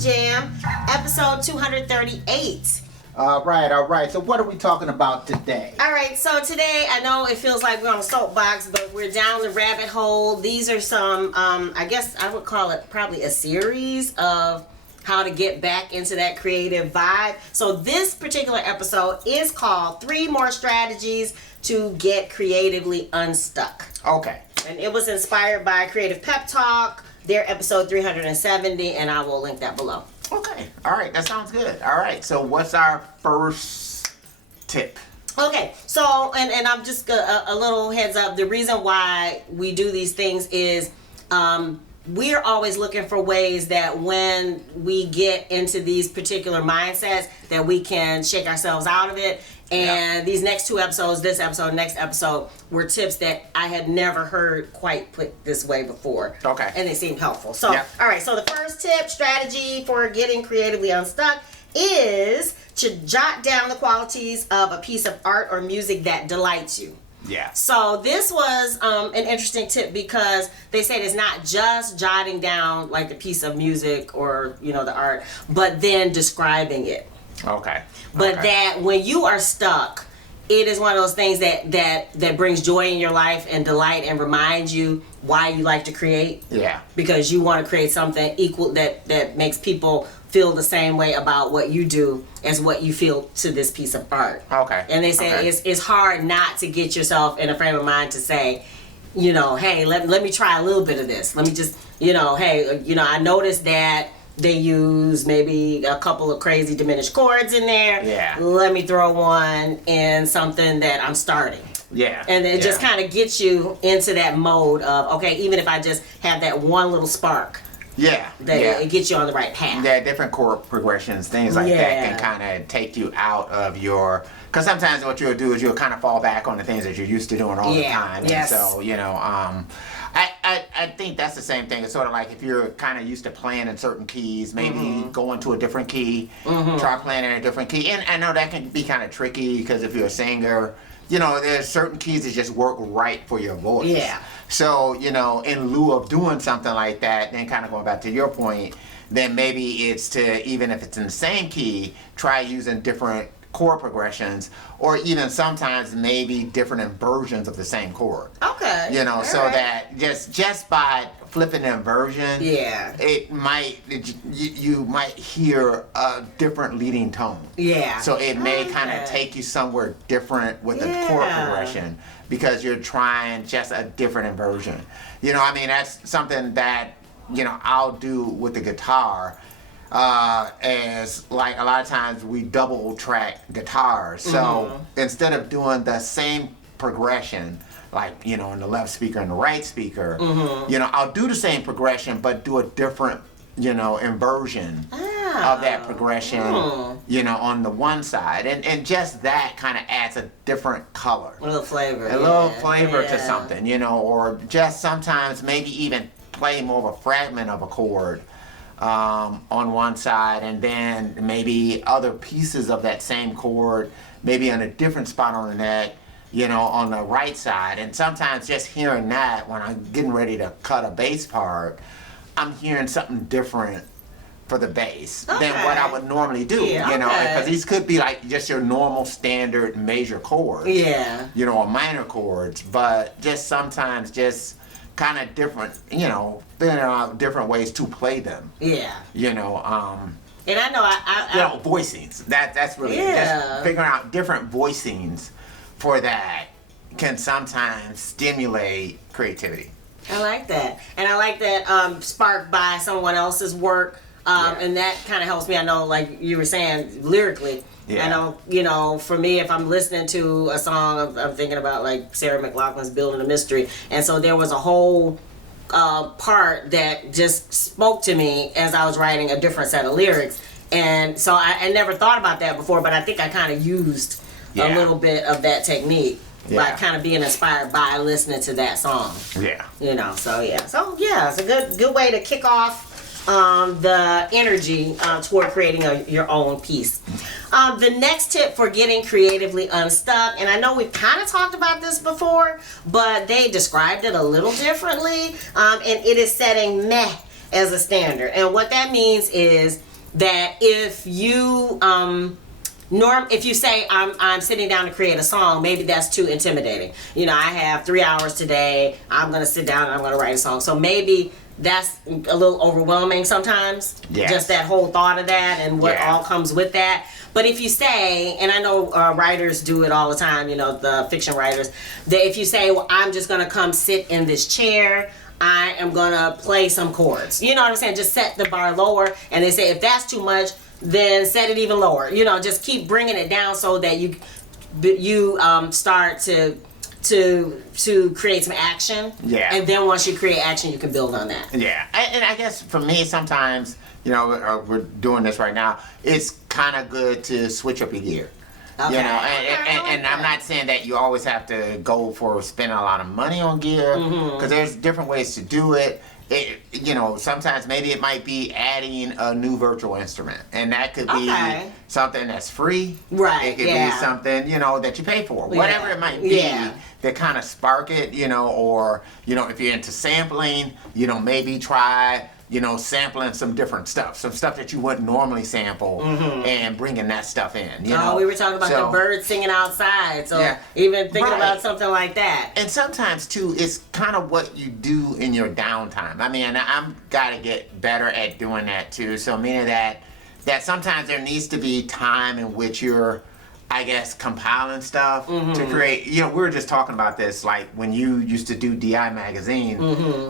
Jam, episode 238. All right. So what are we talking about today? All right, so today, I know it feels like we're on a soapbox, but we're down the rabbit hole. These are some, I guess I would call it probably a series of how to get back into that creative vibe. So this particular episode is called 3 More Strategies to Get Creatively Unstuck. Okay. And it was inspired by Creative Pep Talk, their episode 370, and I will link that below. Okay. All right. That sounds good. All right. So what's our first tip? Okay, so, and I'm just a little heads up. The reason why we do these things is we're always looking for ways that when we get into these particular mindsets that we can shake ourselves out of it. And these next 2 episodes, this episode, next episode, were tips that I had never heard quite put this way before. Okay. And they seem helpful. So, all right, so the first tip, strategy for getting creatively unstuck is to jot down the qualities of a piece of art or music that delights you. Yeah. So this was an interesting tip because they said it's not just jotting down like the piece of music or, you know, the art, but then describing it. Okay. But that when you are stuck, it is one of those things that brings joy in your life and delight and reminds you why you like to create. Yeah. Because you want to create something equal that makes people feel the same way about what you do as what you feel to this piece of art. Okay. And they say it's hard not to get yourself in a frame of mind to say, you know, hey, let me try a little bit of this. Let me just, you know, hey, you know, I noticed that they use maybe a couple of crazy diminished chords in there. Yeah. Let me throw one in something that I'm starting. Yeah. And it just kind of gets you into that mode of, okay, even if I just have that one little spark. Yeah. It gets you on the right path. Yeah, different chord progressions, things like that can kind of take you out of your... Because sometimes what you'll do is you'll kind of fall back on the things that you're used to doing all the time. Yes. And so, you know, I think that's the same thing. It's sort of like if you're kind of used to playing in certain keys, maybe go into a different key, try playing in a different key. And I know that can be kind of tricky because if you're a singer, you know, there's certain keys that just work right for your voice. Yeah. So, you know, in lieu of doing something like that, then kind of going back to your point, then maybe it's to, even if it's in the same key, try using different chord progressions, or even sometimes maybe different inversions of the same chord. Okay. You know, that just by flipping the inversion, it might you might hear a different leading tone. Yeah. So it may kind of take you somewhere different with the chord progression because you're trying just a different inversion. You know, I mean, that's something that, you know, I'll do with the guitar. As like a lot of times we double track guitars, so instead of doing the same progression, like, you know, in the left speaker and the right speaker, you know, I'll do the same progression but do a different, you know, inversion of that progression, you know, on the one side, and just that kind of adds a different color, a little flavor to something, you know, or just sometimes maybe even play more of a fragment of a chord on one side, and then maybe other pieces of that same chord, maybe on a different spot on the neck, you know, on the right side. And sometimes just hearing that when I'm getting ready to cut a bass part, I'm hearing something different for the bass than what I would normally do, you know, because these could be like just your normal standard major chords, you know, or minor chords, but just sometimes just kind of different, you know, figuring out different ways to play them. Yeah. You know, and I know I you know, voicings. That's really just figuring out different voicings for that can sometimes stimulate creativity. I like that. And I like that sparked by someone else's work. And that kind of helps me. I know, like you were saying, lyrically. I know, you know, for me, if I'm listening to a song, I'm thinking about like Sarah McLachlan's Building a Mystery. And so there was a whole part that just spoke to me as I was writing a different set of lyrics. And so I never thought about that before, but I think I kind of used a little bit of that technique by kind of being inspired by listening to that song. Yeah. You know, so it's a good way to kick off the energy toward creating your own piece. The next tip for getting creatively unstuck, and I know we've kind of talked about this before, but they described it a little differently, and it is setting meh as a standard. And what that means is that if you if you say I'm sitting down to create a song, maybe that's too intimidating. You know, I have 3 hours today. I'm gonna sit down and I'm gonna write a song. So maybe that's a little overwhelming sometimes. Yes. Just that whole thought of that and what all comes with that. But if you say, and I know writers do it all the time, you know, the fiction writers, that if you say, well, I'm just gonna come sit in this chair, I am gonna play some chords. You know what I'm saying? Just set the bar lower. And they say if that's too much, then set it even lower. You know, just keep bringing it down so that you start to create some action. Yeah. And then once you create action, you can build on that. Yeah. And I guess for me, sometimes, you know, we're doing this right now, it's kind of good to switch up your gear. Okay. You know, and I'm not saying that you always have to go for spending a lot of money on gear, because there's different ways to do it. You know, sometimes maybe it might be adding a new virtual instrument, and that could be something that's free. Right. It could be something, you know, that you pay for. Whatever it might be that kind of spark it, you know, or, you know, if you're into sampling, you know, maybe try, you know, sampling some different stuff, some stuff that you wouldn't normally sample, and bringing that stuff in. You know, we were talking about the birds singing outside, so even thinking about something like that. And sometimes too, it's kind of what you do in your downtime. I mean, I'm gotta get better at doing that too. So meaning that sometimes there needs to be time in which you're, I guess, compiling stuff to create. You know, we were just talking about this, like when you used to do DI magazine,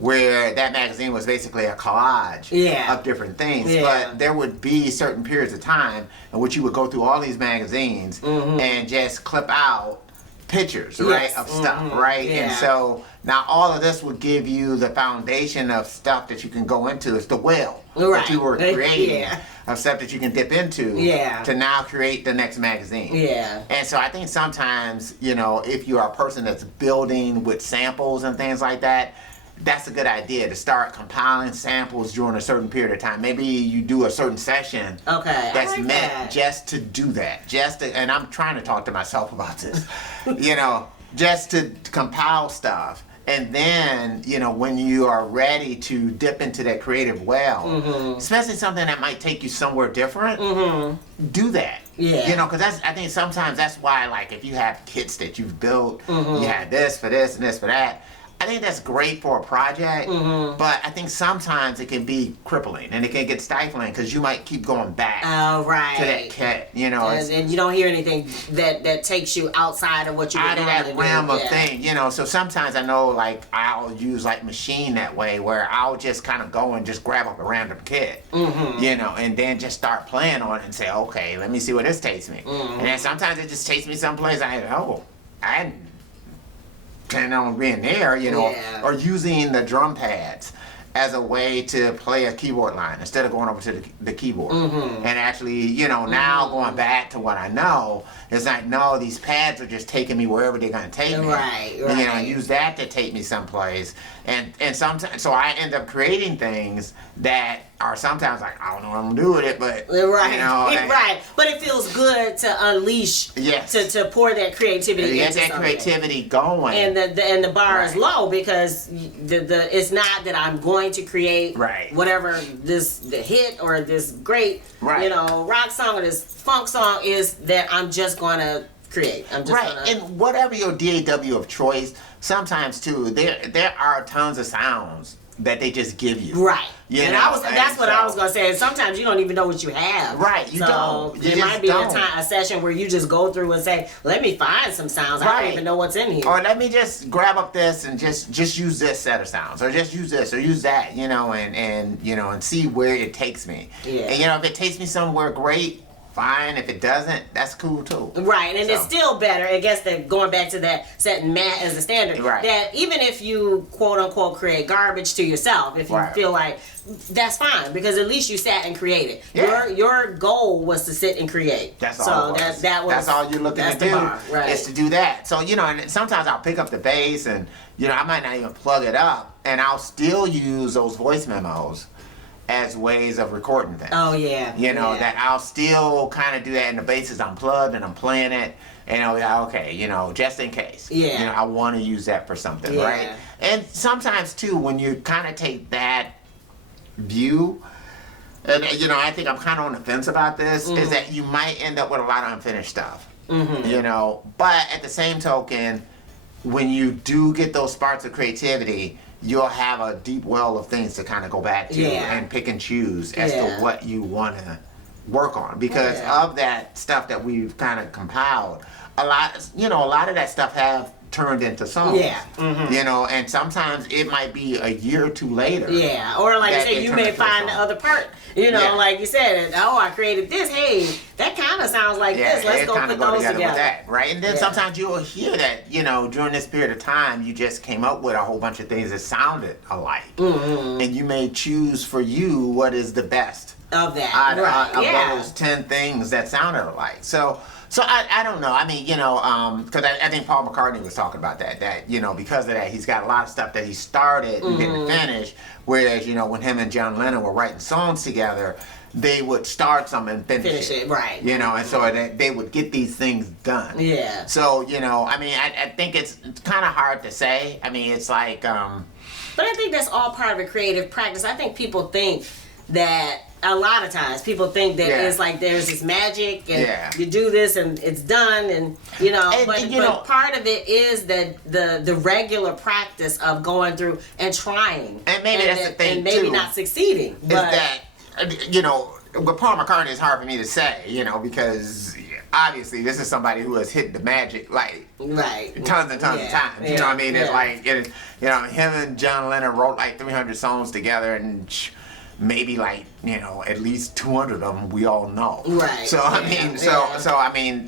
where that magazine was basically a collage of different things. But there would be certain periods of time in which you would go through all these magazines and just clip out pictures, right, of stuff, right? And so now all of this would give you the foundation of stuff that you can go into. It's the well that you were creating. Of stuff that you can dip into to now create the next magazine. And so I think sometimes, you know, if you are a person that's building with samples and things like that, that's a good idea to start compiling samples during a certain period of time. Maybe you do a certain session that's meant just to do that. And I'm trying to talk to myself about this, you know, just to compile stuff. And then, you know, when you are ready to dip into that creative well, especially something that might take you somewhere different, do that. You know, because I think sometimes that's why, like, if you have kits that you've built, you have this for this and this for that, I think that's great for a project, but I think sometimes it can be crippling and it can get stifling because you might keep going back to that kit, you know. And you don't hear anything that takes you outside of what you out of that realm of thing, you know. So sometimes I know, like, I'll use like Machine that way, where I'll just kind of go and just grab up a random kit, you know, and then just start playing on it and say, okay, let me see where this takes me. And then sometimes it just takes me someplace I planning on being there, you know, or using the drum pads as a way to play a keyboard line instead of going over to the keyboard. And actually, you know, now going back to what I know, it's like, no, these pads are just taking me wherever they're going to take me. And, you know, and use that to take me someplace. And sometimes, so I end up creating things that are sometimes like, I don't know what I'm going to do with it, but, you know. But it feels good to unleash, to pour that creativity into that creativity going. And the bar is low because it's not that I'm going to create whatever the hit or this great, you know, rock song or this funk song is, that I'm just going to create. I'm just gonna... And whatever your DAW of choice, sometimes too, there are tons of sounds that they just give you. You know? That's what I was gonna say. Sometimes you don't even know what you have. You don't. It might be a session where you just go through and say, "Let me find some sounds. I don't even know what's in here." Or let me just grab up this and just use this set of sounds, or just use this or use that. You know, and you know, and see where it takes me. And you know, if it takes me somewhere great, fine. If it doesn't, that's cool too. And it's still better, I guess, that going back to that setting Matt as a standard, that even if you quote unquote create garbage to yourself, if you feel like, that's fine, because at least you sat and created. Your goal was to sit and create. That's all. That's all you're looking to do is to do that. So, you know, and sometimes I'll pick up the bass and, you know, I might not even plug it up, and I'll still use those voice memos as ways of recording things. You know, that I'll still kind of do that, and the bass is unplugged and I'm playing it, and I'll be like, okay, you know, just in case. You know, I want to use that for something, right? And sometimes too, when you kind of take that view, and I think I'm kind of on the fence about this, is that you might end up with a lot of unfinished stuff. But at the same token, when you do get those sparks of creativity, you'll have a deep well of things to kind of go back to and pick and choose as to what you want to work on, because of that stuff that we've kind of compiled. A lot of that stuff have turned into songs. And sometimes it might be a year or two later. Or like you say, you may find the other part. Like you said, I created this. Hey, that kind of sounds like this. Let's go put those together. With that, right? And then sometimes you'll hear that, during this period of time, you just came up with a whole bunch of things that sounded alike. And you may choose for you what is the best of that. Of those 10 things that sounded alike. So I don't know. I mean, because I think Paul McCartney was talking about that, because of that, he's got a lot of stuff that he started and didn't finish. Whereas, when him and John Lennon were writing songs together, they would start something and finish it. Right. And so they would get these things done. So, I mean, I think it's kind of hard to say. I mean, it's like... But I think that's all part of a creative practice. I think people think that... A lot of times people think that it's like there's this magic and you do this and it's done and but part of it is that the regular practice of going through and trying and maybe that's the thing and maybe too, not succeeding. Is that with Paul McCartney it's hard for me to say because obviously this is somebody who has hit the magic like tons and tons of times. You know what I mean? It's like him and John Lennon wrote like 300 songs together and. Maybe like at least 200 of them we all know. Right. So I mean,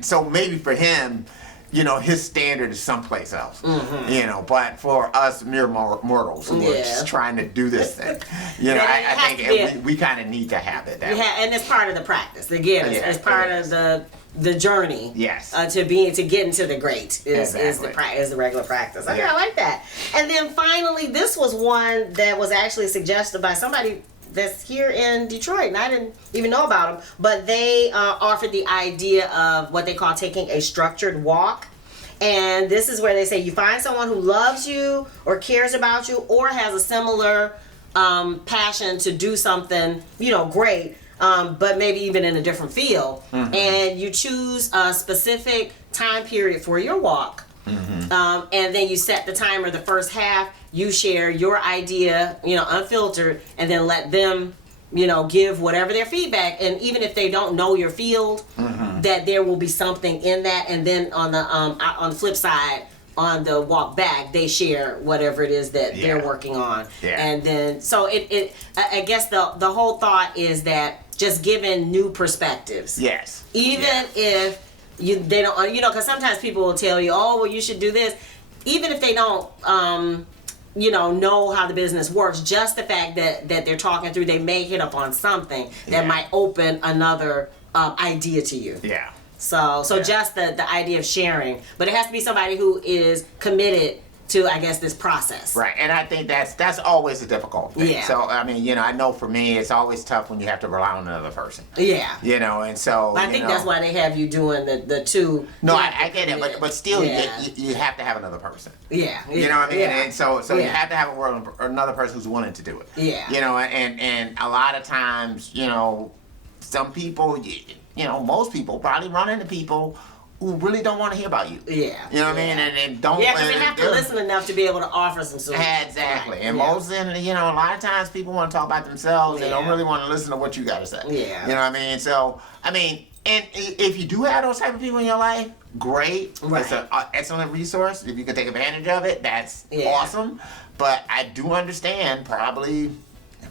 so maybe for him, his standard is someplace else. But for us mere mortals who are just trying to do this thing, I think we kind of need to have it. And it's part of the practice. Again, it's part of the journey. Yes. To get into the great is the regular practice. I like that. And then finally, this was one that was actually suggested by somebody that's here in Detroit, and I didn't even know about them, but they offered the idea of what they call taking a structured walk. And this is where they say you find someone who loves you or cares about you or has a similar passion to do something, great, but maybe even in a different field. And you choose a specific time period for your walk. And then you set the timer. The first half, you share your idea, unfiltered, and then let them, give whatever their feedback. And even if they don't know your field, that there will be something in that. And then on the flip side, on the walk back, they share whatever it is that they're working on. And then, so I guess the whole thought is that just giving new perspectives. Even if they don't, because sometimes people will tell you, oh, well, you should do this. Even if they don't, know how the business works, just the fact that they're talking through, they may hit upon something that might open another idea to you. So just the idea of sharing, but it has to be somebody who is committed to, I guess, this process. Right, and I think that's always a difficult thing. So, I mean, I know for me, it's always tough when you have to rely on another person. And so... But I think that's why they have you doing the two... No, I get it, but still, you have to have another person. You know what I mean? And so you have to have another person who's willing to do it. And a lot of times, some people, most people probably run into people who really don't want to hear about you. You know what I mean? And don't... because they have to listen enough to be able to offer some solutions. Exactly. And most of them, a lot of times people want to talk about themselves. They don't really want to listen to what you got to say. You know what I mean? So, I mean, and if you do have those type of people in your life, great. It's an excellent resource. If you can take advantage of it, that's awesome. But I do understand probably...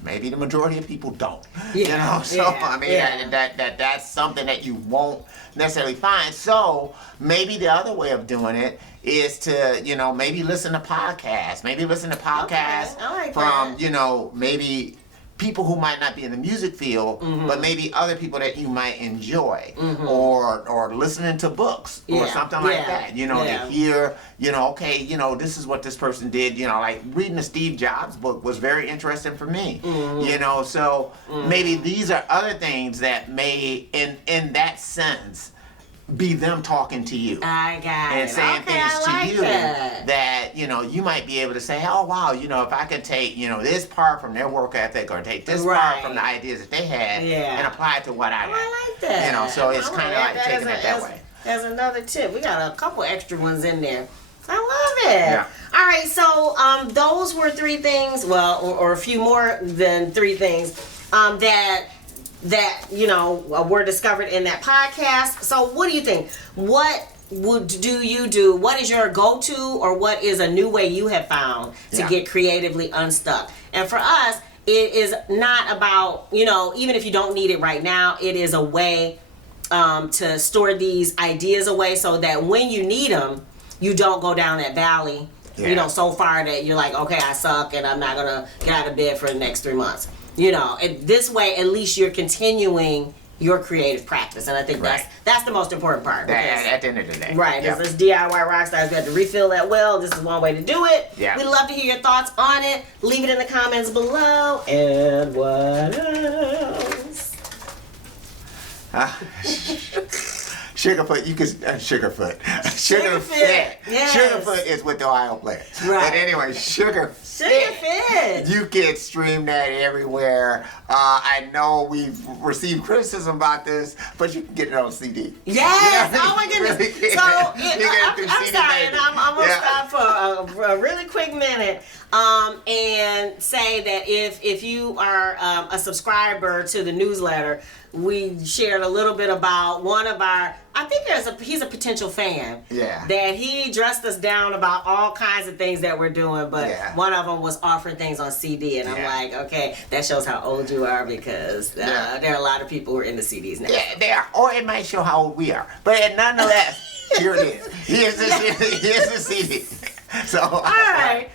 Maybe the majority of people don't. I mean, that's something that you won't necessarily find. So maybe the other way of doing it is to, maybe listen to podcasts. Maybe listen to podcasts from, maybe people who might not be in the music field, but maybe other people that you might enjoy, or listening to books or something like that. To hear, okay, this is what this person did. Like reading the Steve Jobs book was very interesting for me. So maybe these are other things that may, in that sense, be them talking to you. I got and saying things to you that you might be able to say, oh wow, if I can take, this part from their work ethic or take this part from the ideas that they had and apply it to what I had. I like that. So it's kind of like taking it that way. As another tip, we got a couple extra ones in there. I love it. Yeah. All right, so those were 3 things, well, or a few more than 3 things that were discovered in that podcast. So what do you think? What do you do? What is your go-to, or what is a new way you have found to get creatively unstuck? And for us, it is not about, even if you don't need it right now, it is a way to store these ideas away so that when you need them, you don't go down that valley, so far that you're like, okay, I suck and I'm not going to get out of bed for the next 3 months. And this way, at least you're continuing your creative practice. And I think that's the most important part. At the end of the day. Right. Yep. This DIY Rockstars, we have to refill that well. This is one way to do it. Yeah. We'd love to hear your thoughts on it. Leave it in the comments below. And what else? Sugarfoot, you can Sugarfoot. Yes. Sugarfoot is with the Ohio players. Right. But anyway, Sugarfoot. You can stream that everywhere. I know we've received criticism about this, but you can get it on CD. Yes. Oh my goodness. So I'm sorry, and I'm gonna stop for a really quick minute. And say that if you are a subscriber to the newsletter, we shared a little bit about one of our, I think he's a potential fan. Yeah. That he dressed us down about all kinds of things that we're doing, but one of them was offering things on CD, and I'm like, okay, that shows how old you are, because there are a lot of people who are into CDs now. Yeah, they are. Or it might show how old we are. But nonetheless, here it is. Here's the CD. So all right.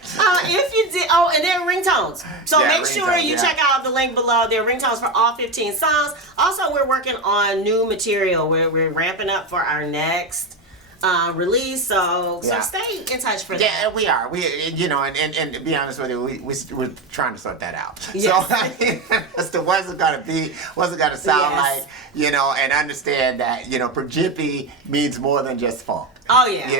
If you did, and they're ringtones. So make sure you check out the link below. They're ringtones for all 15 songs. Also, we're working on new material. We're ramping up for our next release. So stay in touch for that. Yeah, we are. And to be honest with you, we're trying to sort that out. Yes. So what's it gonna be? What's it gonna sound like? And understand that Prejippie means more than just funk. Oh yeah.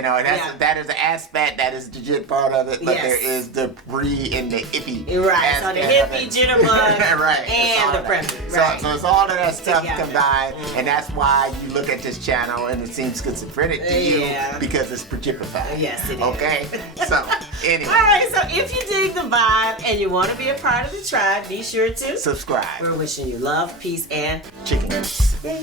That is an aspect, that is the jit part of it, but there is the pre and the ippie. Right. So the hippie, jitterbug, and the preppy. Right. So it's all of that stuff combined, and that's why you look at this channel and it seems schizophrenic to you, because it's Prejippified. Yes, it is. Okay. So anyway. All right. So if you dig the vibe and you want to be a part of the tribe, be sure to subscribe. We're wishing you love, peace, and chicken. Yeah.